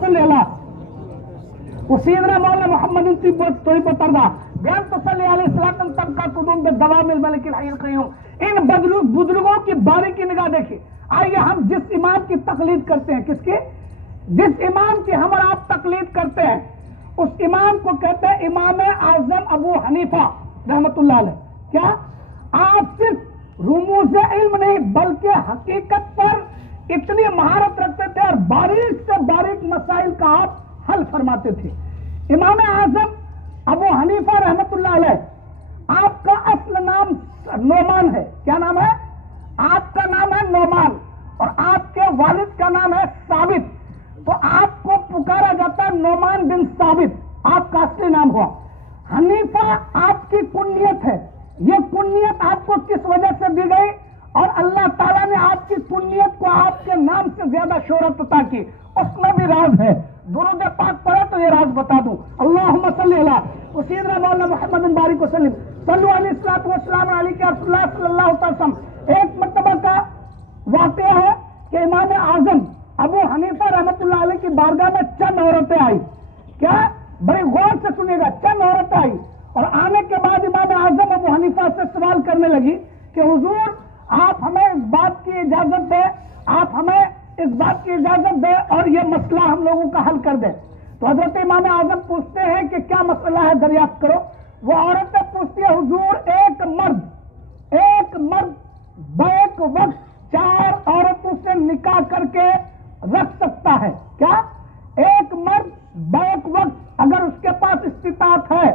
صل علی وسيدنا مولانا محمد طيب الطردة بأن تصلي عليه صلاة تبقى قدوم بالدوام الملك الحي القيوم. ان بزرگوں کی باریکی نگاہ دیکھیں. آئیے ہم جس امام کی تقلید کرتے ہیں، کس کی؟ جس امام کی ہم اور آپ تقلید کرتے ہیں اس امام کو کہتے ہیں امام اعظم ابو حنیفہ رحمت اللہ علیہ. کیا آپ صرف رموز علم نہیں بلکہ حقیقت پر اتنی مہارت رکھتے تھے اور باریک سے باریک مسائل کا آپ حل فرماتے تھے. امام اعظم ابو حنیفہ رحمت اللہ علیہ، آپ کا اصل نام نعمان ہے. کیا نام ہے؟ آپ کا نام ہے نعمان اور آپ کے والد کا نام ہے ثابت. تو آپ کو پکارا جاتا ہے نعمان بن ثابت، آپ کا اصلی نام ہوا. حنیفہ آپ کی کنیت ہے. یہ کنیت آپ کو کس وجہ سے دی گئی؟ اور اللہ تعالیٰ نے آپ کی کنیت کو آپ کے نام سے زیادہ شہرت عطا کی، اس میں بھی راز ہے. درود پاک پڑھے تو یہ راز بتا دوں. اللہم صلی علی سیدنا مولانا محمد بارک وسلم صلو علیہ الصلوۃ والسلام علیہ کے رسول اللہ صلی اللہ علیہ وسلم. ایک مرتبہ کا واقعہ ہے کہ امام اعظم ابو حنیفہ رحمت اللہ علیہ کی بارگاہ میں چند عورتیں آئی. کیا؟ بڑی غور سے سنیے گا. چند عورتیں آئی اور آنے کے بعد امام اعظم ابو حنیفہ سے سوال کرنے لگی کہ حضور آپ ہمیں اس بات کی اجازت دیں، آپ ہمیں اس بات کی اجازت دیں اور یہ مسئلہ ہم لوگوں کا حل کر دیں. تو حضرت امام اعظم پوچھتے ہیں کہ کیا مسئلہ ہے، دریافت کرو. وہ عورتیں پوچھتی ہیں حضور ایک مرد بیک وقت 4 عورتوں سے نکاح کر کے رکھ سکتا ہے؟ کیا ایک مرد بیک وقت اگر اس کے پاس استطاعت ہے،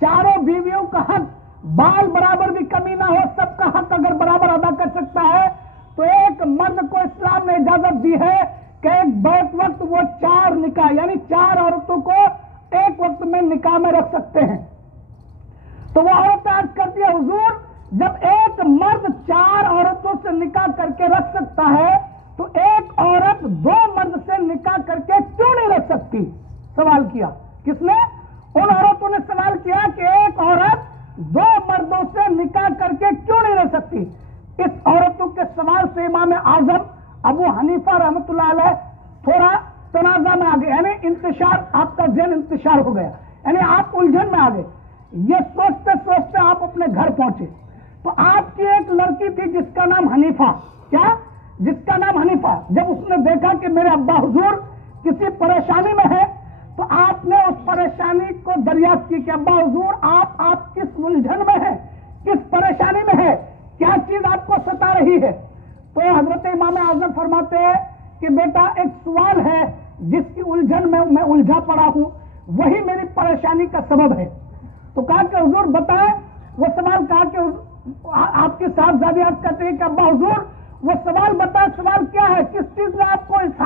چاروں بیویوں کا حق بال برابر بھی کمی نہ ہو، سب کا حق اگر برابر ادا کر سکتا ہے، تو ایک مرد کو اسلام نے اجازت دی ہے کہ ایک بیک وقت وہ 4 نکاح یعنی 4 عورتوں کو ایک وقت میں نکاح میں رکھ سکتے ہیں. تو وہ عورت عرض کرتی ہے حضور جب ایک مرد 4 عورتوں سے نکاح کر کے رکھ سکتا ہے تو ایک عورت 2 مرد سے نکاح کر کے کیوں نہیں رکھ سکتی؟ سوال کیا. کس نے؟ ان عورتوں نے سوال کیا کہ ایک عورت 2 مردوں سے نکاح کر کے کیوں نہیں رہ سکتی؟ اس عورتوں کے سوال سے امام اعظم ابو حنیفہ رحمت اللہ علیہ تھوڑا تنازع میں آ گئے، یعنی انتشار، آپ کا ذہن انتشار ہو گیا، یعنی آپ الجھن میں آ گئے. یہ سوچتے سوچتے آپ اپنے گھر پہنچے تو آپ کی ایک لڑکی تھی جس کا نام حنیفہ. کیا؟ جس کا نام حنیفہ. جب اس نے دیکھا کہ میرے ابا حضور کسی پریشانی میں ہے تو آپ نے اس پریشانی کو دریافت کی کہ ابا حضور آپ کس الجھن میں ہیں، کس پریشانی میں ہے، کیا چیز آپ کو ستا رہی ہے؟ تو حضرت امام اعظم فرماتے ہیں کہ بیٹا ایک سوال ہے جس کی الجھن میں الجھا پڑا ہوں، وہی میری پریشانی کا سبب ہے. تو کہا کہ حضور بتائیں. وہ سوال کہا کہ آپ کی صاحبزادی عرض کرتے ہیں کہ ابا حضور وہ سوال بتائیں، سوال کیا ہے، کس چیز نے آپ کو اس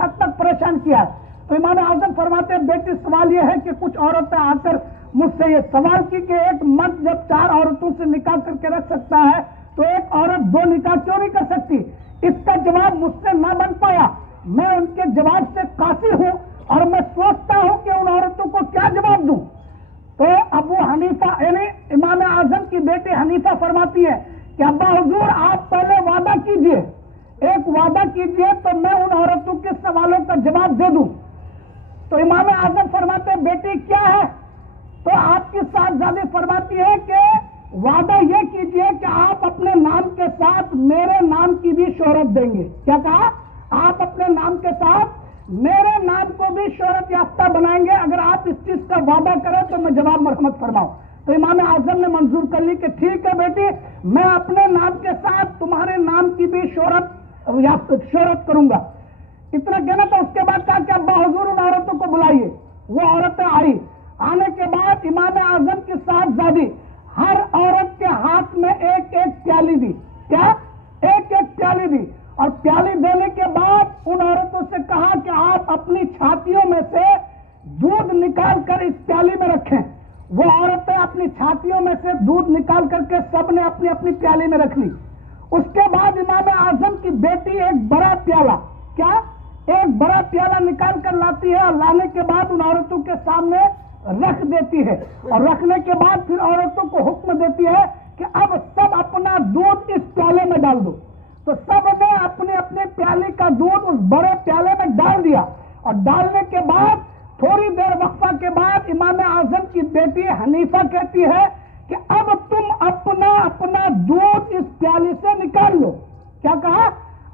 حد تک پریشان کیا ہے؟ تو امام اعظم فرماتے ہیں بیٹی سوال یہ ہے کہ کچھ عورتیں آ کر مجھ سے یہ سوال کی کہ ایک مرد جب 4 عورتوں سے نکاح کر کے رکھ سکتا ہے تو ایک عورت 2 نکاح کیوں نہیں کر سکتی؟ اس کا جواب مجھ سے نہ بن پایا. میں ان کے جواب سے قاصر ہوں اور میں سوچتا ہوں کہ ان عورتوں کو کیا جواب دوں. تو ابو حنیفہ یعنی امام اعظم کی بیٹی حنیفہ فرماتی ہے کہ ابا حضور آپ پہلے وعدہ کیجئے، ایک وعدہ کیجئے تو میں ان عورتوں کے سوالوں کا جواب دے دوں. تو امام اعظم فرماتے ہیں بیٹی کیا ہے؟ تو آپ کی صاحبزادی فرماتی ہے کہ وعدہ یہ کیجئے کہ آپ اپنے نام کے ساتھ میرے نام کی بھی شہرت دیں گے. کیا کہا؟ آپ اپنے نام کے ساتھ میرے نام کو بھی شہرت یافتہ بنائیں گے اگر آپ اس چیز کا وعدہ کریں تو میں جواب مرحمت فرماؤں. تو امام اعظم نے منظور کر لی کہ ٹھیک ہے بیٹی، میں اپنے نام کے ساتھ تمہارے نام کی بھی شہرت کروں گا. اتنا کہنا تو اس کے بعد کہا کہ ابا حضور ان عورتوں کو بلائیے. وہ عورتیں آئی. آنے کے بعد امام اعظم کی صاحبزادی ہر عورت کے ہاتھ میں ایک پیالی دی. کیا؟ ایک پیالی دی. اور پیالی دینے کے بعد ان عورتوں سے کہا کہ آپ اپنی چھاتیوں میں سے دودھ نکال کر اس پیالی میں رکھیں. وہ عورتیں اپنی چھاتیوں میں سے دودھ نکال کر کے سب نے اپنی اپنی پیالی میں رکھ لی. اس کے بعد امام اعظم کی بیٹی ایک بڑا پیالہ، کیا؟ ایک بڑا پیالہ نکال کر لاتی ہے اور لانے کے بعد ان عورتوں کے سامنے رکھ دیتی ہے اور رکھنے کے بعد پھر عورتوں کو حکم دیتی ہے کہ اب سب اپنا دودھ اس پیالے میں ڈال دو. تو سب نے اپنی اپنی پیالی کا دودھ اس بڑے پیالے میں ڈال دیا اور ڈالنے کے بعد تھوڑی دیر وقفہ کے بعد امام اعظم کی بیٹی حنیفہ کہتی ہے کہ اب تم اپنا دودھ اس پیالے سے نکال لو. کیا کہا؟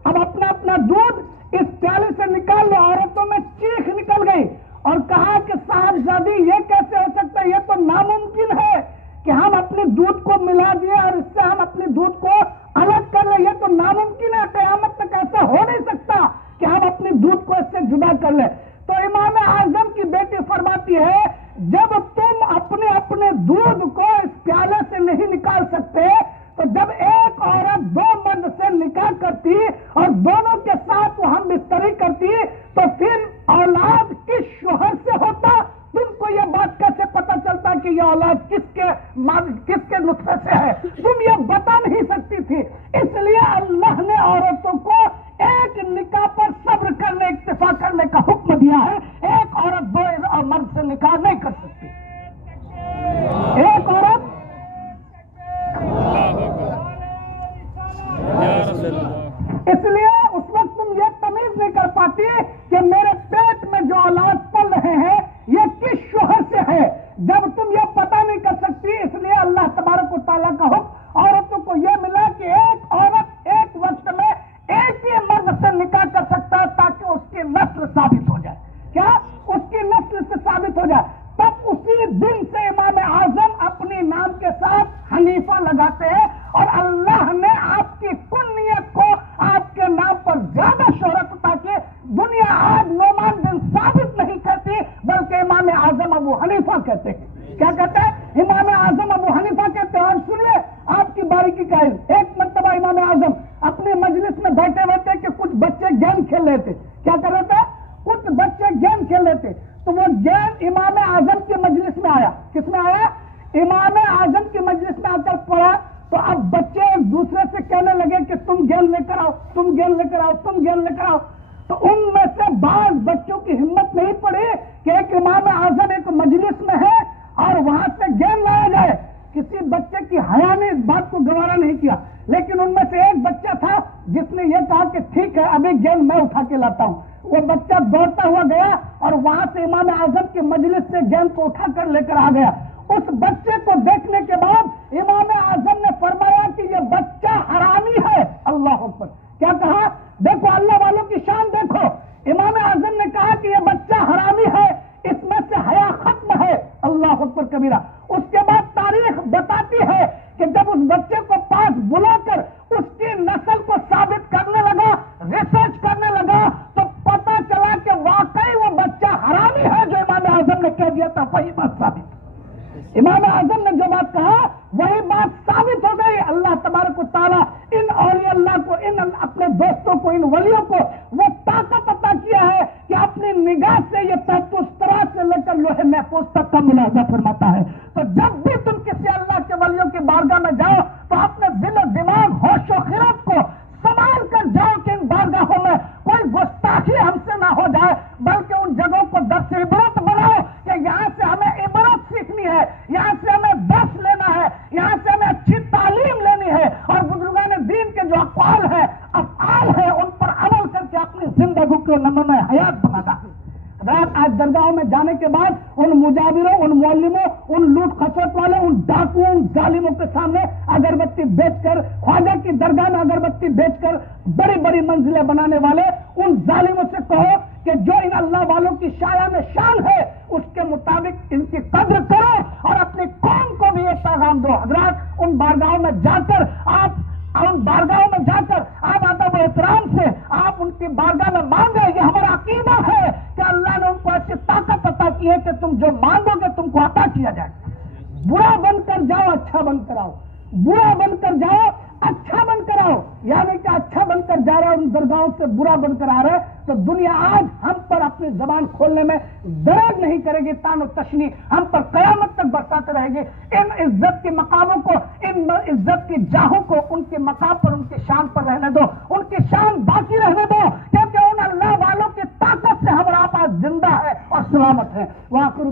اب اپنا دودھ اس پیالے سے نکال لو. عورتوں میں چیخ نکل گئی اور کہا کہ صاحبزادی یہ کیسے ہو سکتا ہے؟ یہ تو ناممکن ہے کہ ہم اپنے دودھ کو ملا دیں اور اس سے ہم اپنے دودھ کو الگ کر لیں. یہ تو ناممکن ہے، قیامت تک ایسا ہو نہیں سکتا کہ ہم اپنے دودھ کو اس سے جدا کر لیں. تو امام اعظم کی بیٹی فرماتی ہے جب تم اپنے دودھ کو اس پیالے سے نہیں نکال سکتے تو جب ایک عورت دو مرد سے نکاح کرتی اور دونوں کے ساتھ وہ ہم بستری کرتی تو پھر اولاد کس شوہر سے ہوتا؟ تم کو یہ بات کیسے پتا چلتا کہ یہ اولاد کس کے نطفے سے ہے؟ تم یہ بتا نہیں سکتی تھی. اس لیے اللہ نے عورتوں کو ایک نکاح پر صبر کرنے، اکتفا کرنے کا حکم دیا ہے. ایک عورت دو مرد سے نکاح نہیں کر سکتی. ایک عورت اس لیے اس وقت تم یہ تمیز نہیں کر پاتی کہ میرے پیٹ میں جو اولاد پل رہے ہیں یہ کس شوہر سے ہے. جب تم یہ پتا نہیں کر سکتی، اس لیے اللہ تبارک و تعالیٰ کا حکم عورتوں کو یہ ملا کہ ایک عورت ایک وقت میں ایک ہی مرد سے نکاح کر سکتا ہے تاکہ اس کی نسل ثابت ہو جائے. کیا اس کی نسل سے ثابت ہو جائے؟ تب اسی دن سے امام اعظم اپنی نام کے ساتھ حنیفہ لگاتے ہیں اور اللہ نے آپ کی کنیت کو آپ کے نام پر زیادہ شہرت تاکہ دنیا آج نعمان بن ثابت نہیں کہتی بلکہ امام اعظم ابو حنیفہ کہتے ہیں. کیا کہتے ہیں؟ امام اعظم ابو حنیفہ کہتے ہیں. اور سنیے آپ کی باریکی کا علم. ایک مرتبہ امام اعظم اپنی مجلس میں بیٹھے ہوتے کہ کچھ بچے گیم کھیل رہے تھے. کیا کر رہے تھے؟ کچھ بچے گیم کھیل رہے تھے. تو وہ گیم امام اعظم کی مجلس میں آیا. کس میں آیا؟ امام اعظم کی مجلس میں آ کر پڑا. تو اب بچے ایک دوسرے سے کہنے لگے کہ تم گیند لے کر آؤ، تم گیند لے کر آؤ، تم گیند لے کر آؤ. تو ان میں سے بعض بچوں کی ہمت نہیں پڑی کہ ایک امام اعظم ایک مجلس میں ہے اور وہاں سے گیند لایا جائے. کسی بچے کی حیا نے اس بات کو گوارا نہیں کیا، لیکن ان میں سے ایک بچہ تھا جس نے یہ کہا کہ ٹھیک ہے ابھی گیند میں اٹھا کے لاتا ہوں. وہ بچہ دوڑتا ہوا گیا اور وہاں سے امام اعظم کی مجلس سے گیند کو اٹھا کر لے کر آ گیا. اس بچے کو دیکھنے کے بعد امام اعظم نے فرمایا کہ یہ بچہ حرامی ہے. اللہ اکبر. کیا کہا؟ دیکھو اللہ والوں کی شان دیکھو. امام اعظم نے کہا کہ یہ بچہ حرامی ہے، اس میں سے حیا ختم ہے. اللہ اکبر کبیرہ. اس کے بعد تاریخ بتاتی ہے کہ جب اس بچے کو پاس بلا کر اس کی نسل کو ثابت کرنے لگا، ریسرچ کرنے لگا، تو پتا چلا کہ واقعی وہ بچہ حرامی ہے. جو امام اعظم نے کہہ دیا تھا وہی بات ثابت. امام اعظم نے جو بات کہا وہی بات ثابت ہو گئی. اللہ تبارک و تعالیٰ ان اولیاء اللہ کو، ان اپنے دوستوں کو، ان ولیوں کو وہ طاقت عطا کیا ہے کہ اپنی نگاہ سے یہ تحت استرا سے لے کر لوح محفوظ تک کا ملاحظہ فرماتا ہے. تو جب بھی تم کسی اللہ کے ولیوں کی بارگاہ میں جاؤ تو اپنے دل و دماغ، ہوش و خرد کو سنبھال کر جاؤ کہ ان بارگاہوں میں کوئی گستاخی ہم سے نہ ہو جائے، بلکہ ان جگہوں کو درس عبرت بناؤ کہ یہاں سے ہمیں عبرت سیکھنی ہے، یہاں سے ہمیں درس لینا ہے، یہاں سے ہمیں اچھی تعلیم لینی ہے اور بزرگان دین کے جو اقوال ہے، افعال ہے، ان پر عمل کر کے اپنی زندگی کو نمونہ حیات بنانا ہے. رات آج درگاہوں میں جانے کے بعد ان مجاوروں، ان معلموں، ان لوٹ خسوٹ والوں، ان ڈاکوؤں، ان ظالموں کے سامنے اگربتی بیچ کر، خواجہ کی درگاہ میں اگربتی بیچ کر بڑی بڑی منزلیں بنانے والے ان ظالموں سے کہو کہ جو ان اللہ والوں کی شایان شان ہے اس کے مطابق ان کی قدر کرو اور اپنی قوم کو بھی یہ پیغام دو. حضرات ان بارگاہوں میں جا کر آپ ادب و احترام سے آپ ان کی بارگاہ میں مانگے. یہ ہمارا عقیدہ ہے کہ اللہ نے ان کو ایسی طاقت عطا کی ہے کہ تم جو مانگو گے تم کو عطا کیا جائے. برا بن کر جاؤ، اچھا بن کر آؤ. برا بن کر جاؤ، اچھا بن کر آؤ. یعنی کہ اچھا بن کر جا رہا ہے ان درگاہوں سے برا بن کر آ رہا ہے تو دنیا آج ہم پر اپنی زبان کھولنے میں درد نہیں کرے گی. تان و تشنی ہم پر قیامت تک برساتے رہے گی. ان عزت کے مقاموں کو، ان عزت کی جاہوں کو ان کے مقام پر، ان کی شان پر رہنے دو، ان کی شان باقی رہنے دو، کیونکہ ان اللہ والوں کی طاقت سے ہمارا آپ آج زندہ ہے اور سلامت ہے. وآخر